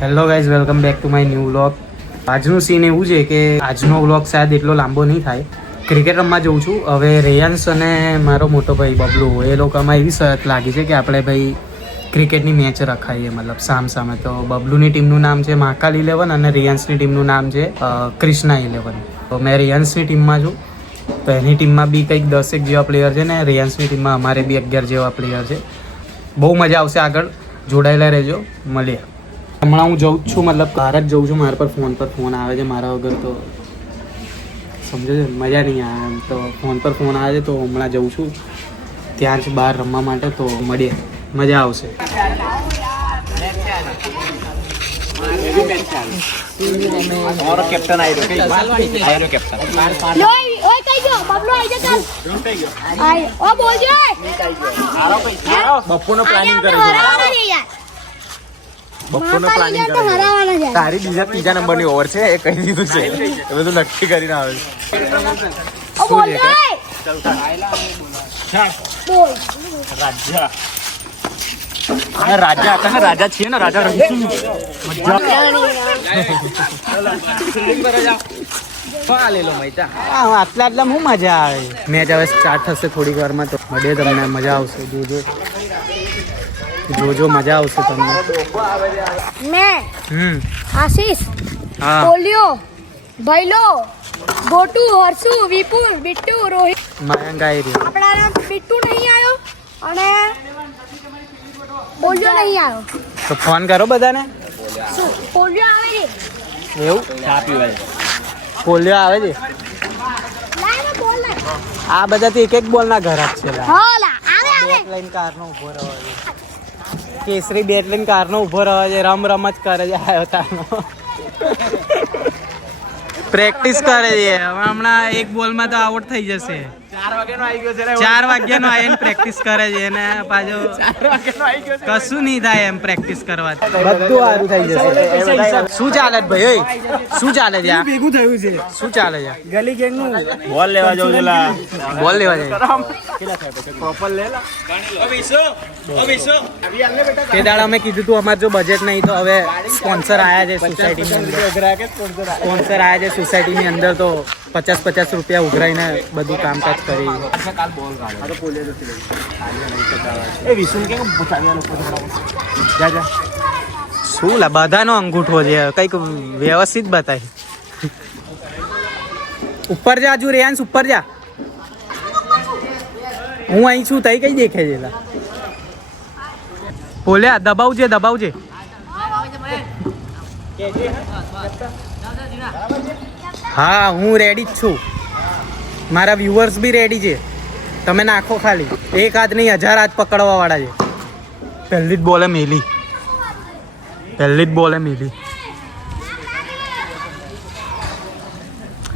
Hello guys, welcome back to my new vlog. આજનું scene એવું છે કે આજનો વ્લોગ શાયદ એટલો લાંબો નહીં થાય. ક્રિકેટ રમવા જઉં છું. હવે રેયાંશ અને મારો મોટો ભાઈ બબલુ, એ લોકોમાં એવી શરત લાગી છે કે આપણે ભાઈ ક્રિકેટની મેચ રખાઈએ, મતલબ સામે. તો બબલુની ટીમનું નામ છે મહાકાલ 11 અને રેયાંશની ટીમનું નામ છે ક્રિષ્ના 11. તો મેં રેયાંશની ટીમમાં છું. તો એની ટીમમાં બી કંઈક 10 જેવા પ્લેયર છે ને રેયાંશની ટીમમાં અમારે બી 11 જેવા પ્લેયર છે. બહુ મજા આવશે. આગળ જોડાયેલા રહેજો. મળીએ. હમણાં હું જઉં જ છું, મતલબ બહાર જ જઉં છું. મારા પર ફોન આવે છે. મારા વગર તો સમજો છો, મજા નહીં આવે. એમ તો ફોન આવે છે. તો હમણાં જઉં છું ત્યાં જ બહાર રમવા માટે. તો મળીએ, મજા આવશે. और कैप्टन आई रो कैप्टन लोई ओए कई गयो बबलू आई जा चल आई ओ बोल जो बप्पू नो प्लानिंग करे हरावाना છે યાર बप्पू नो प्लानिंग તો હરાવાના છે તારી ત્રીજા નંબર ની ઓવર છે એ કહી દીધું છે. એ બધું નક્કી કરીને આવે ઓ બોલ જો બોલ રાજા અને રાજા હતા ને, રાજા છીએ ને, રાજા રહીશું. આટલા હું મજા આવે. મેચ હવે સ્ટાર્ટ થશે થોડીક વારમાં. તો મળીએ, તમને મજા આવશે. જોજો મજા આવશે તમને. मैं आशीष હા पोलियो भैलो गोटू हर्षु विपुल बिट्टू रोहित મયંક આવી રહ્યો. આપણા નામ बिट्टू नहीं आयो અને પોલિયો નહીં આવ્યો. તો ફોન કરો બધાને. શું પોલિયો આવે છે? એવું ચા પીવાય પોલિયો આવે છે. લાય ને બોલ ને. આ બધા તો એક બોલના ઘર જ છે. હા લા આવે આવે બેટ લઈને કારનો ઉભો રહ્યો છે. કેસરી બેટ લઈને કારનો ઉભો રહ્યો છે. રમ જ કરે છે. આવ્યો તારનો પ્રેક્ટિસ કરે છે. હવે હમણાં એક બોલમાં તો આઉટ થઈ જશે. 4 વાગ્યાનો આવી ગયો છે. 4 વાગ્યાનો આવીને પ્રેક્ટિસ કરે છે અને પાછો 4 વાગ્યાનો આવી ગયો છે. કશું નહીં થાય એમ પ્રેક્ટિસ કરવાથી. બધું સારું થઈ જશે. શું ચાલે છે ભાઈ? ઓય શું ચાલે છે? ભેગું થયું છે. શું ચાલે છે? ગલી ગેંગ નું બોલ લેવા જવું છે લા. બોલ લેવા જાય. પ્રોપર લે લા. તે દાડા અમે કીધું તું અમારે જો બજેટ નહીં તો હવે સ્પોન્સર આવ્યા છે સોસાયટીની અંદર. સ્પોન્સર આવ્યા છે સોસાયટીની અંદર. તો 50 રૂપિયા ઉઘરાઈને બધું કામકાજ કરી. એ વિસુન કે બચાવ્યા લોકો જા શું લા, બધાનો અંગૂઠો છે. કંઈક વ્યવસ્થિત બતાય. ઉપર જા હજુ રેયાંશ, ઉપર જા. હું અહીં છું તઈ કઈ દેખે છે લા? બોલ્યા દબાવજે. હા, હું રેડી જ છું. મારા વ્યુઅર્સ બી રેડી છે. તમે નાખો ખાલી. એક હાથ નહીં, 1000 હાથ પકડવા વાળા છે. પહેલી જ બોલે મેલી.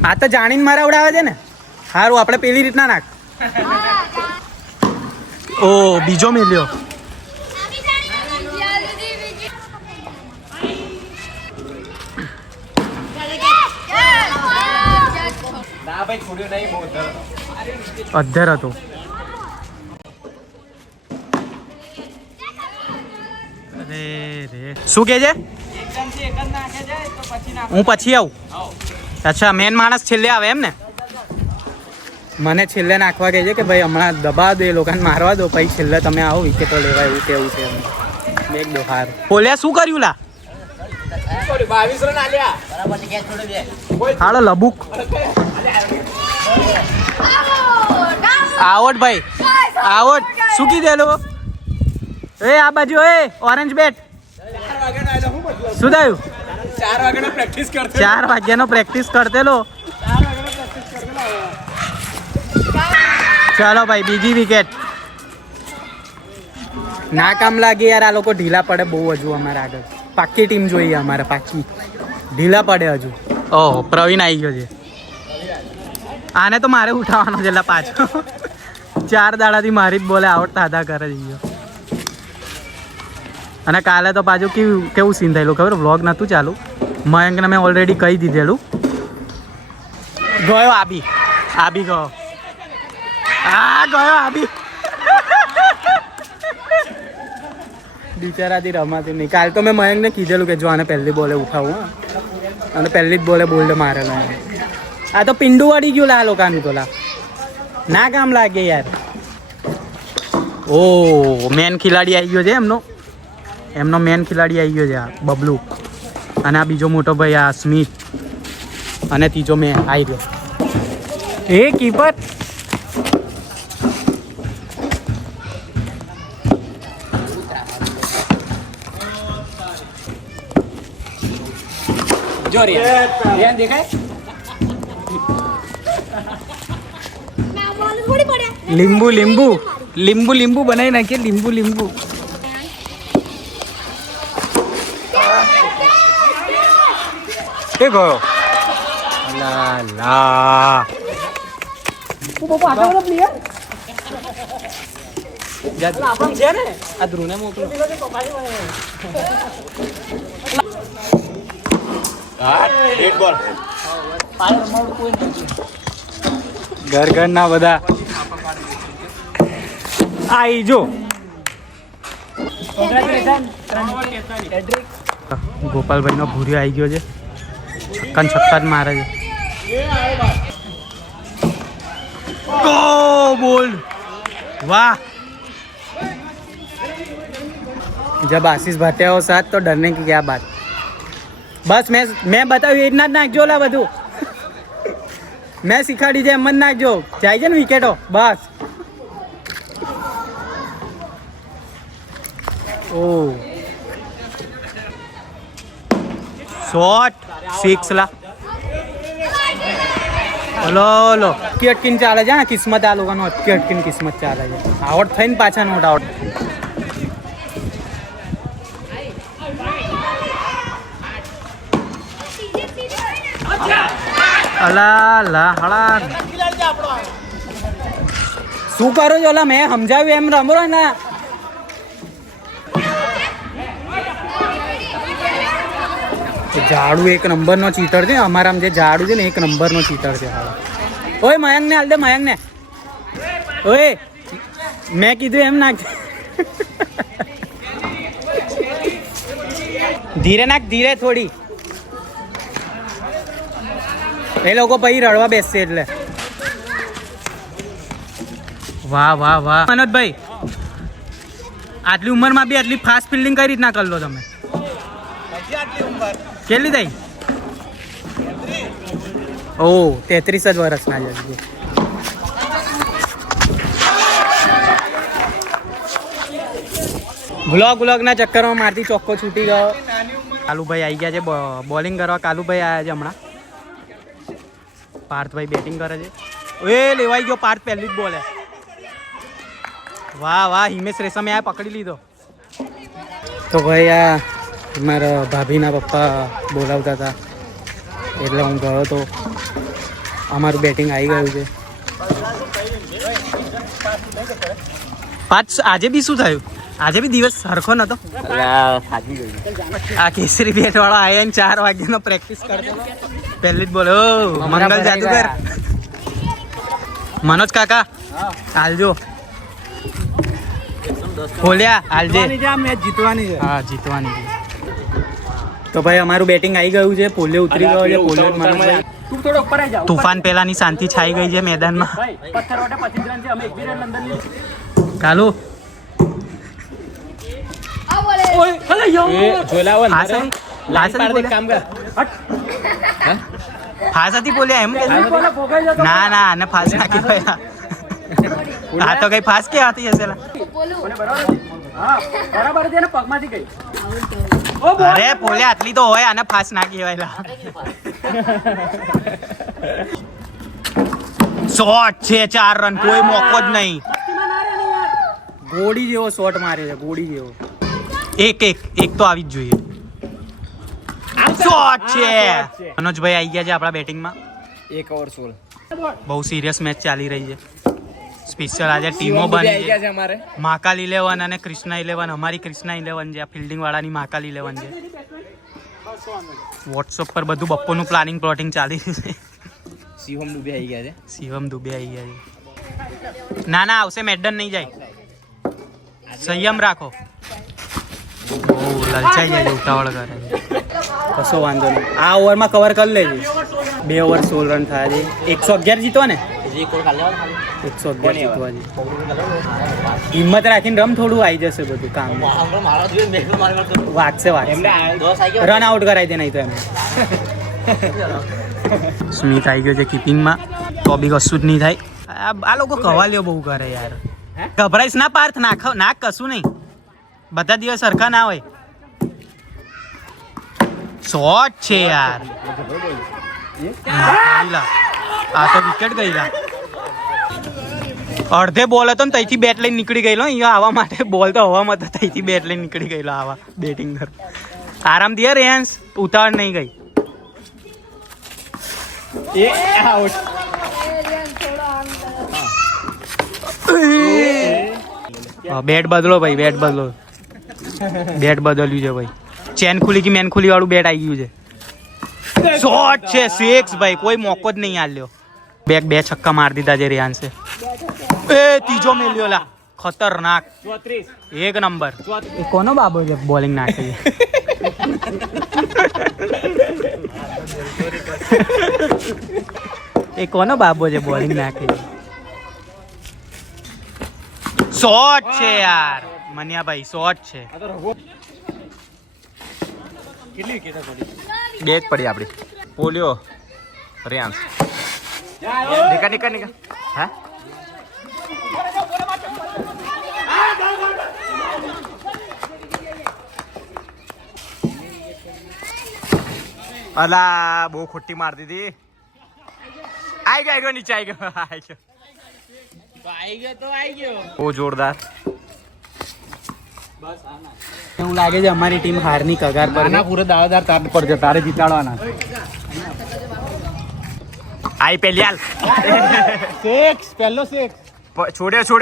આ તો જાણીને મારા ઉડાવે છે ને. સારું, આપણે પેલી રીતના નાખ. ઓ બીજો મેલ્યો. ના ભાઈ છોડ્યો નહીં, બહુ અધર હતો. અરે રે, શું કે છે? હું પછી આવું. અચ્છા, મેન માણસ છેલ્લે આવે એમ ને? મને છેલ્લે નાખવા કહે છે કે ભાઈ હમણાં દબાવ દો, એ લોકોને મારવા દો, પછી છેલ્લે તમે આવો વિકેટો લેવા, એવું કેવું છે. મેં દો હાર. પોલ્યા શું કર્યું લા? 22 રન આલ્યા. હાલો લબુક. આવટ ભાઈ, આવટ. શું કીધેલું? એ આ બાજુ, એ ઓરેન્જ બેટ. શું થયું? 4 વાગ્યાનો પ્રેક્ટિસ કરતો. 4 વાગ્યાનો પ્રેક્ટિસ કરતેલો. ચાલો ભાઈ, બીજી વિકેટ. ના કામ લાગે યાર. આ લોકો ઢીલા પડે બહુ હજુ. અમારે આગળ પાકી ટીમ જોઈએ. અમારે પાકી ઢીલા પડે હજુ. ઓહો, પ્રવીણ આવી ગયો છે. આને તો મારે ઉઠાવવાનો છે એટલે પાછો. 4 દાડાથી મારી જ બોલે આઉટ તાદા કરે છે. અને કાલે તો પાછું કેવું સીન થયેલું ખબર? વ્લોગ નહોતું ચાલુ. મયંકને મેં ઓલરેડી કહી દીધેલું. ગયો આબી ગયો. ગયો આબી. બિચારાથી રમાતી નહીં. કાલ તો મેં મયંકને કીધેલું કે જો આને પહેલી બોલે ઉઠાવું હા, અને પહેલી જ બોલે બોલ્ડ મારેલો. આ તો પિંડું વળી ગયું લા લોકાનું તો લા, ના કામ લાગે યાર. ઓ મેન ખિલાડી આવી ગયો છે એમનો મેન ખિલાડી આવી ગયો છે આ બબલુ, અને આ બીજો મોટો ભાઈ આ સ્મિત, અને ત્રીજો મેં આવી ગયો. એ કીપર જો રિયાન દેખાય ના બોલ થોડી પડ્યા. લીંબુ બનાવી નાખીએ. લીંબુ એ ગયો. લા લા છે ને આ ધ્રુવને મોકલો. એક બોલ ઘર ના બધા આઈ જો. ગોપાલભાઈ નો ભૂર્યો આવી ગયો છે, છક્કા જ મારે છે. ગો બોલ વાહ. जब आशीष भाटिया हो साथ तो डरने की क्या बात. बस मैं बताऊँ इतना જ નાખજો લા બધું. મેં શીખાડી છે એમ જ નાખજો. જાય છે ને વિકેટો બસ. ઓ શોટ 6 લા. લો અટકી અટકીને ચાલે છે. કિસ્મત આ લોકોનો અટકી અટકીને કિસ્મત ચાલે છે. આઉટ થઈને પાછા નોટ આઉટ. અલા હળા શું કરો છો? ઓલા મેં સમજાવ્યું એમ રમો ને. ઝાડુ એક નંબરનો ચીટર છે અમારામાં. જે ઝાડુ છે ને એક નંબરનો ચીટર છે. ઓય મયંક ને હાલ દે. મયંક ને ઓય મેં કીધું એમ નાખ. ધીરે નાખ, ધીરે થોડી. એ લોકો પછી રડવા બેસશે એટલે. વાહ મનોજભાઈ, આટલી ઉંમરમાં બી આટલી ફાસ્ટ ફિલ્ડિંગ કઈ રીતના કરી લો તમે? કેટલી થઈ? ઓ 33 જ વર્ષના છે. ગ્લોગના ચક્કરમાં મારતી ચોખ્ખો છૂટી ગયો. કાલુભાઈ આવી ગયા છે બોલિંગ કરવા. કાલુભાઈ આવ્યા છે હમણાં. પાર્થભાઈ બેટિંગ કરે છે. એ લેવાઈ ગયો પાર્થ પહેલી જ બોલે. વાહ હિમેશ રેશમે આ પકડી લીધો. તો ભાઈ આ મારા ભાભીના પપ્પા બોલાવતા હતા એટલે હું ગયો તો. અમારું બેટિંગ આવી ગયું છે. આજે બી શું થયું? આજે બી દિવસ સરખો નતો. આ કેસરી બેટ વાળો આયા ને 4 વાગ્યાનો પ્રેક્ટિસ કરતો. પહેલી જ બોલો મંગલ જાદુગર. મનોજ કાકા હાલજો. ખોલ્યા હાલજે. જીતવાની છે. હા જીતવાની છે. તો ભાઈ અમારું બેટિંગ આવી ગયું છે. પોલિયો ઉતરી ગયો છે. પોલિયો તુફાન પહેલાની શાંતિ છાઈ ગઈ છે મેદાનમાં. કાલુ ફાંસાથી બોલ્યા એમ? ના આને ફાંસ નાખી ભાઈ. આ તો કઈ ફાંસ કે હતી હશે. અરે પોલે આટલી તો હોય. આને ફાંસ નાખી હોય. શોટ છે 4 રન. કોઈ મોકો જ નહીં. ગોળી જેવો શોટ મારે છે. ગોળી જેવો. એક તો આવી જ જોઈએ. શોટ છે. મનોજભાઈ આવી ગયા છે આપણા બેટિંગમાં. 1 ઓવર 16. બહુ સિરિયસ મેચ ચાલી રહી છે. સ્પેશિયલ આજે ટીમો બની છે અમારે. મહાકાલ 11 અને કૃષ્ણા 11. અમારી કૃષ્ણા 11 છે. આ ફિલ્ડિંગ વાળાની મહાકાલ 11 છે. વોટ્સઅપ પર બધું બપોરનું પ્લોટિંગ ચાલી રહ્યું છે. શિવમ દુબે આવી ગયા છે. ના આવશે. મેડન નહીં જાય. સંયમ રાખો. લલચાઈ જાય છે, ઉતાવળ કરે છે. કશો વાંધો નહીં, આ ઓવરમાં કવર કરી લેજે. 2 ઓવર 16 રન થયા છે. 111 જીતવા ને, 111 જીતવા છે. હિંમત રાખીને રમ, થોડું આવી જશે બધું કામ. વાગશે રન આઉટ કરાવી દે નહીં તો એમ. સ્મિત આવી ગયો છે કીપિંગમાં, તો બી કશું જ નહીં થાય. આ લોકો કવાલીઓ બહુ કરે યાર. ગભરાઈશ ના પાર્થ, નાક કશું નહીં, બધા દિવસ સરખા ના હોય. શોટ છે યાર, આ તો વિકેટ ગયેલા. અડધે બોલ હતો ને તઈથી બેટ લઈને નીકળી ગયેલો. અહીંયા આવવા માટે બોલ તો હવામાં હતો, તઈથી બેટ લઈને નીકળી ગયેલો આવા બેટિંગ કર. આરામથી યાર રેન્સ, ઉતાવળ નહીં ગઈ. બેટ બદલો ભાઈ, બેટ બદલો. બેટ બદલ્યું છે ભાઈ. ચેન ખુલી કે મેન ખુલી વાળું બેટ આવી ગયું છે. શોટ છે 6 ભાઈ, કોઈ મોકો જ નહીં આલ્યો. 2 છક્કા મારી દીધા છે રેયાન્સે. એ ત્રીજો મેલ્યો લા, ખતરનાક. 1 નંબર. એ કોનો બાબો છે બોલિંગ નાખે છે? એ કોનો બાબો છે બોલિંગ નાખે છે? શોટ છે યાર મનિયાભાઈ, શોટ છે. બે જ પડી આપડી. પોલિયો રેન્સ નિકા હા. અલા બહુ ખોટી માર દીધી. આઈ ગયો નીચે, આઈ ગયો. બહુ જોરદાર. એવું લાગે છે અમારી ટીમ હારની કગાર પર. પૂરે દાવેદાર તાર પર છે, તારે જીતાડવાના. આઈ પેલી હાલ 6 પહેલો 6 છોડ્યો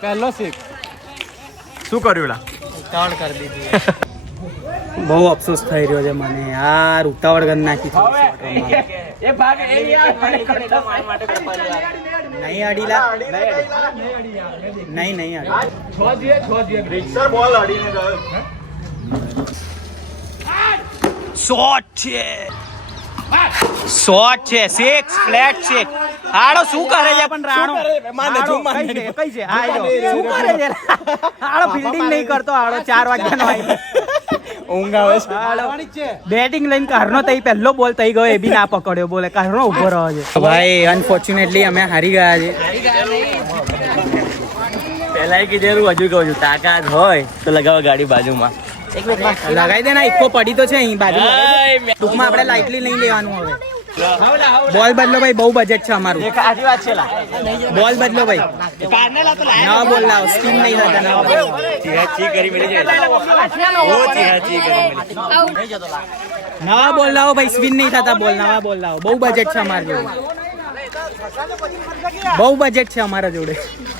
પહેલો 6 શું કર્યું લા? ઉતાવળ કરી દીધી. બહુ અફસોસ થઈ રહ્યો છે મને યાર, ઉતાવળ કરી નાખી. નહીં અડીલા, નહીં શોટ છે, 6 ફ્લેટ છે. આડો શું કરે છે પણ રાણો? કઈ છે આડો શું કરે છે? આડો ફિલ્ડિંગ નહીં કરતો. આડો 4 વાગ્યાનો આવી ઊંઘ આવે છે. બેટિંગ લઈને કારનો તઈ પહેલો બોલ તઈ ગયો, એ બી ના પકડ્યો. બોલે કારનો ઉભો રહ્યો છે. ભાઈ અનફોર્ચ્યુનેટલી અમે હારી ગયા છે. પેલા કીધેલું, હજુ કહું છું, તાકાત હોય તો લગાવો ગાડી બાજુમાં. લગાવી દે ને, ઇકો પડી તો છે અહીં બાજુમાં. ટૂંકમાં આપણે લાઇટલી નહીં લેવાનું. હવે બોલ બદલો ભાઈ, બહુ બજેટ છે અમારું. બોલ બદલો ભાઈ, નવા બોલ લાવો. સ્પિન નહીં થતા નવા બોલ. નવા બોલ લાવો ભાઈ, સ્પિન નહીં થતા બોલ. નવા બોલ લાવો, બહુ બજેટ છે અમારા જોડે. બહુ બજેટ છે અમારા જોડે.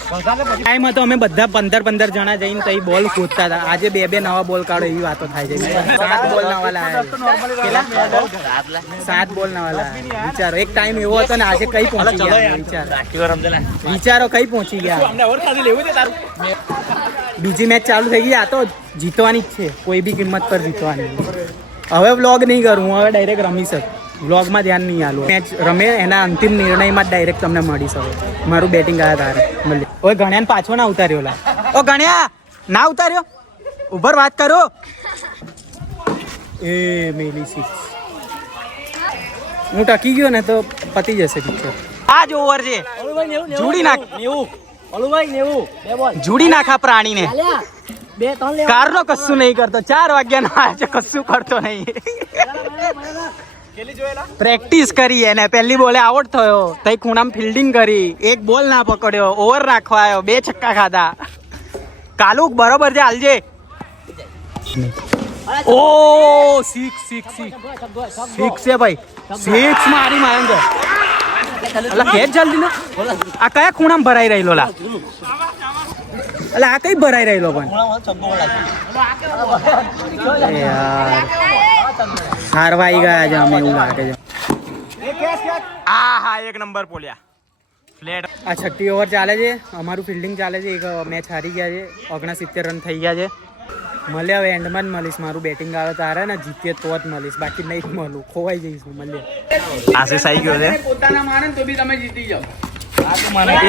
ટાઈમ હતો અમે બધા 15 જણા જઈને તઈ બોલ ખોદતા હતા. આજે 2 નવા બોલ કાઢો એવી વાતો થાય છે. 7 બોલ નવા લાયા. 7 બોલ નવા લાયા. વિચારો, એક ટાઈમ એવો હતો ને આજે કઈ પહોંચી ગયા. વિચારો કઈ પહોંચી ગયા. બીજી મેચ ચાલુ થઈ ગઈ. આ તો જીતવાની જ છે, કોઈ બી કિંમત પર જીતવાની. હવે વ્લોગ નહીં કરું, હું હવે ડાયરેક્ટ રમી શકું. વ્લોગમાં ધ્યાન નહીં આલું. મેચ રમે એના અંતિમ નિર્ણયમાં જ ડાયરેક્ટ તમને મળી શકે. મારું બેટિંગ આવ્યા તારે મળે. ઓય ગણ્યાને પાછો ના ઉતાર્યો લા. ઓ ગણ્યા ના ઉતાર્યો, ઉભર વાત કરો. એ મેલી 6. હું ટકી ગયો ને તો પતી જશે પિક્ચર. આ જ ઓવર છે, જોડી નાખ. જોડી નાખા પ્રાણીને. કારનો કશું નહીં કરતો. 4 વાગ્યાનો આવે છે, કશું કરતો નહીં. પ્રેક્ટિસ કરી એને. પહેલી બોલે આઉટ થયો, તઈ ખૂણામાં ફિલ્ડિંગ કરી, 1 બોલ ના પકડ્યો, ઓવર રાખવા આવ્યો, 2 છક્કા ખાધા. કાલુક બરોબર છે, હાલજે. ઓ 6 છે ભાઈ, 6 મારી મારે. અલા ખેત જલ્દી ને. આ કયા ખૂણામાં ભરાઈ રહેલો લા? અલા આ કઈ ભરાઈ રહેલો પણ યાર? હારવાઈ ગયા છે અમે, એવું લાગે છે. હા 1 નંબર પોલ્યા ફ્લેટ. આ 6ઠ્ઠી ઓવર ચાલે છે, અમારું ફિલ્ડિંગ ચાલે છે. એક મેચ હારી ગયા છે, 69 રન થઈ ગયા છે. મળે હવે એન્ડમાં જ મળીશ. મારું બેટિંગ આવે તારે ને જીતીએ તો જ મળીશ, બાકી નહીં જ મળું, ખોવાઈ જઈશ હું. મળીએ. આશીષ આવી ગયો છે. પોતાના મારે તો બી તમે જીતી જાઓ.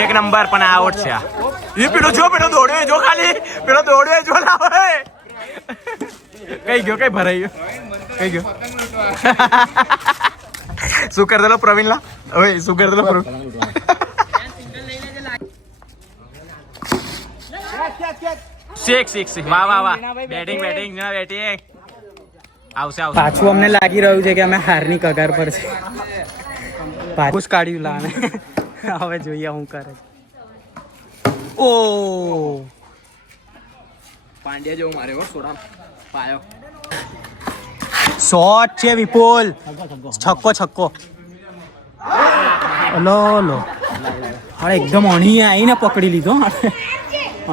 એક નંબર પણ આઉટ છે. એ પેલો દોડ્યો જો ખાલી પેલો દોડ્યો જો લાવે. કઈ ગયો કઈ ભરાઈ ગયો કઈ ગયો. શું કરી દેલો પ્રવીણ લા હવે શું કરી દેલો પ્રવીણ. સિક્સ વાહ બેટિંગ આવશે. પાછું અમને લાગી રહ્યું છે કે અમે હારની કગાર પર છે. પાછું જ કાઢ્યું લાને. હવે જોઈએ હું કરે. ઓ પાંડ્યા જેવું મારે સોડા પાયો. શોટ છે વિપુલ. છક્કો. લો અરે એકદમ અણી આવીને પકડી લીધો.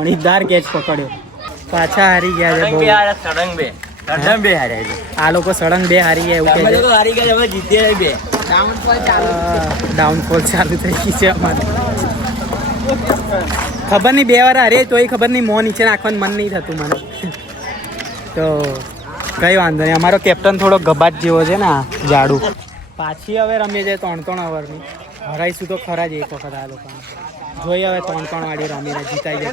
અણીદાર કેચ પકડ્યો. પાછા હારી ગયા છે બહુ. સડંગ બે હાર્યા છે આ લોકો. સળંગ 2 હારી ગયા એવું કહે છે. હારી ગયા હવે જીત્યા 2. ડાઉનફોલ ચાલુ થઈ ગઈ છે અમારે. ખબર નહીં 2 વાર હારીએ તોય ખબર નહીં મોં નીચે નાખવાનું મન નહીં થતું મને. તો કઈ વાંધો નહીં. અમારો કેપ્ટન થોડો ગબાટ જેવો છે ને જાડુ. પાછી હવે રમીએ છે 3 ઓવરની. હરાઈશું તો ખરા જ એક વખત આ લોકોને. જોઈએ હવે 3 વાળી રમીને જીતાઈ જશે.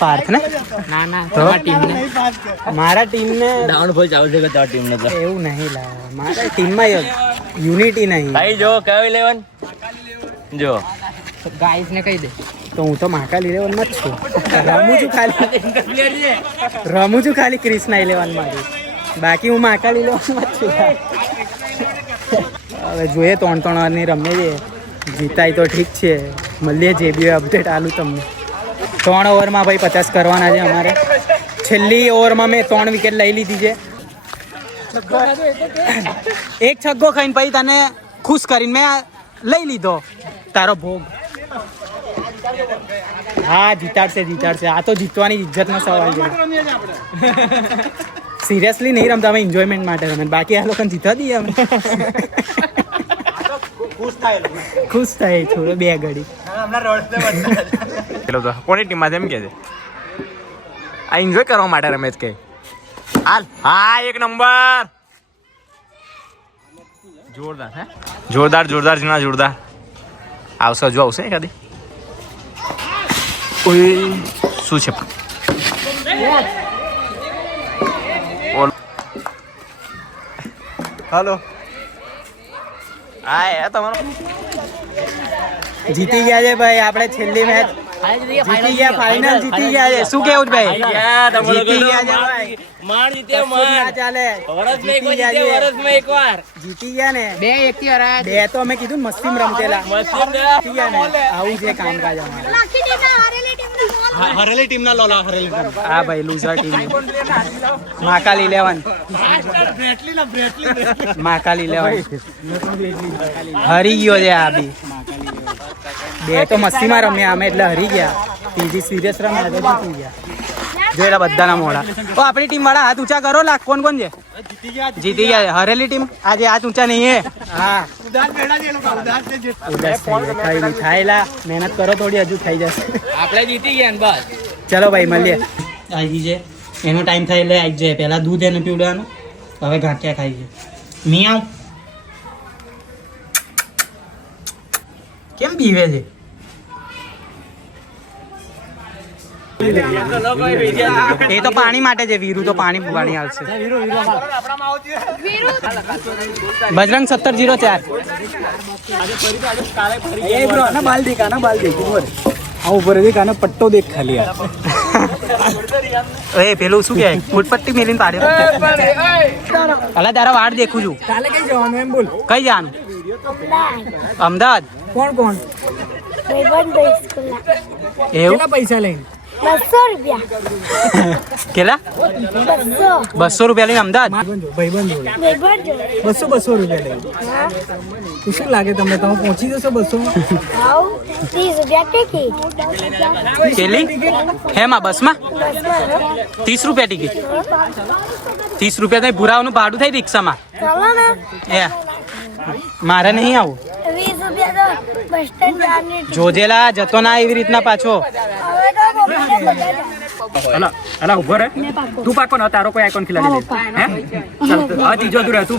પાર્થ ને ના મારા ટીમને ડાઉનફોલ ચાલુ છે કે ટીમને તો એવું નહીં લાવે. મારા ટીમમાં યુનિટી નહીં. ભાઈ જો કયો 11 જો ગાઈસ ને કહી દે તો હું તો મહાકાલ 11 માં જ છું. રમું છું ખાલી ક્રિષ્ના 11 માં જ. બાકી હું મહાકાલ 11 માં જ છું. હવે જોઈએ 3 વારની રમીએ છીએ. જીતાય તો ઠીક છે. મળીએ જે બી અપડેટ આલું તમને. 3 ઓવરમાં ભાઈ 50 કરવાના છે અમારે. છેલ્લી ઓવરમાં મેં 3 વિકેટ લઈ લીધી છે. એક છગ્ગો ખાઈને પછી તને ખુશ કરીને મેં લઈ લીધો તારો ભોગ. હા જીતાડશે. આ તો જીતવાની ઇજ્જતનો સવાલ છે. સિરિયસલી નહીં રમતા અમે એન્જોયમેન્ટ માટે રમે. બાકી આ લોકોને જીતવા દઈએ અમે. ખુશ થાય થોડો 2 ઘડી. કોની ટીમમાં એમ કે છે આ એન્જોય કરવા માટે રમે છે કે હાલ. હા 1 નંબર. જોરદાર આવશે હજુ આવશે એકાદી. શું છે હાલો. હા તમારો જીતી ગયા છે ભાઈ આપણે. છેલ્લી મેચ જીતી ગયા. ફાઇનલ જીતી ગયા છે. શું કેવું ભાઈ? જીતી ગયા છે ભાઈ. ના ચાલે. જીતી ગયા ને 2-1 થી હરાયા. 2 તો અમે કીધું મસ્તીમ રમતેલા. જીતી ગયા ને. આવું છે કામકાજ અમારું. હરેલી ટીમ ના લોલા હરેલી. હા ભાઈ લૂઝર ટીમ. મહાકાલ 11. મહાકાલ 11 હરી ગયો છે આ બી. 2 તો મસ્તીમાં રમ્યા અમે એટલે હરી ગયા. ત્રીજી સિરિયસ રમ્યા તો જીતી ગયા. જોયેલા બધાના મોડા. આપણી ટીમ વાળા હાથ ઊંચા કરો. લાખ કોણ છે? જીતી ગયા. હરેલી ટીમ આજે હાથ ઊંચા નહીં હે. હા ખાયેલા. મહેનત કરો થોડી હજુ થઈ જશે. આપણે જીતી ગયા ને બસ. ચલો ભાઈ મળીએ. આવી છે એનો ટાઈમ થાય એટલે આવી જાય. પહેલા દૂધ એને પીવડાવવાનું. હવે ગાંઠિયા ખાઈ છે. મિયાવ કેમ પીવે છે? એ તો પાણી માટે છે. વીરુ તો પાણી આવશે. બજરંગ 1704. પટ્ટો દેખ ખાલી. એ પેલું શું કે ફૂટપટ્ટી મેલીને પાડ્યો. અલા તારા વાળ દેખું છું. કાલે કઈ જવાનું એમ બોલ. કઈ જવાનું? અમદાવાદ. કોણ એવું? પૈસા લઈને 200 રૂપિયા. કેટલા? 200 રૂપિયા લઈને અમદાવાદ. ભાઈબંધ 200 રૂપિયા લઈને. શું લાગે તમને? તમે પહોંચી જશો 200? 30 રૂપિયા ટિકિટ. કેટલી? હેમાં બસમાં 30 રૂપિયા ટિકિટ. 30 રૂપિયા થઈ ભૂરાવાનું ભાડું થઈ રિક્ષામાં. ચાલો ને. એ મારે નહીં આવું. 20 રૂપિયા બસ સ્ટેન્ડ જવાની હતી. જોજેલા જતો ના એવી રીતના પાછો. હવે તો મમ્મીને બધા જાય. અલા ઉભો રે તું પાકો ને તારો કોઈ આઈકોન ખિલાડી દે હે ચાલ હવે ત્રીજો તું રહે તું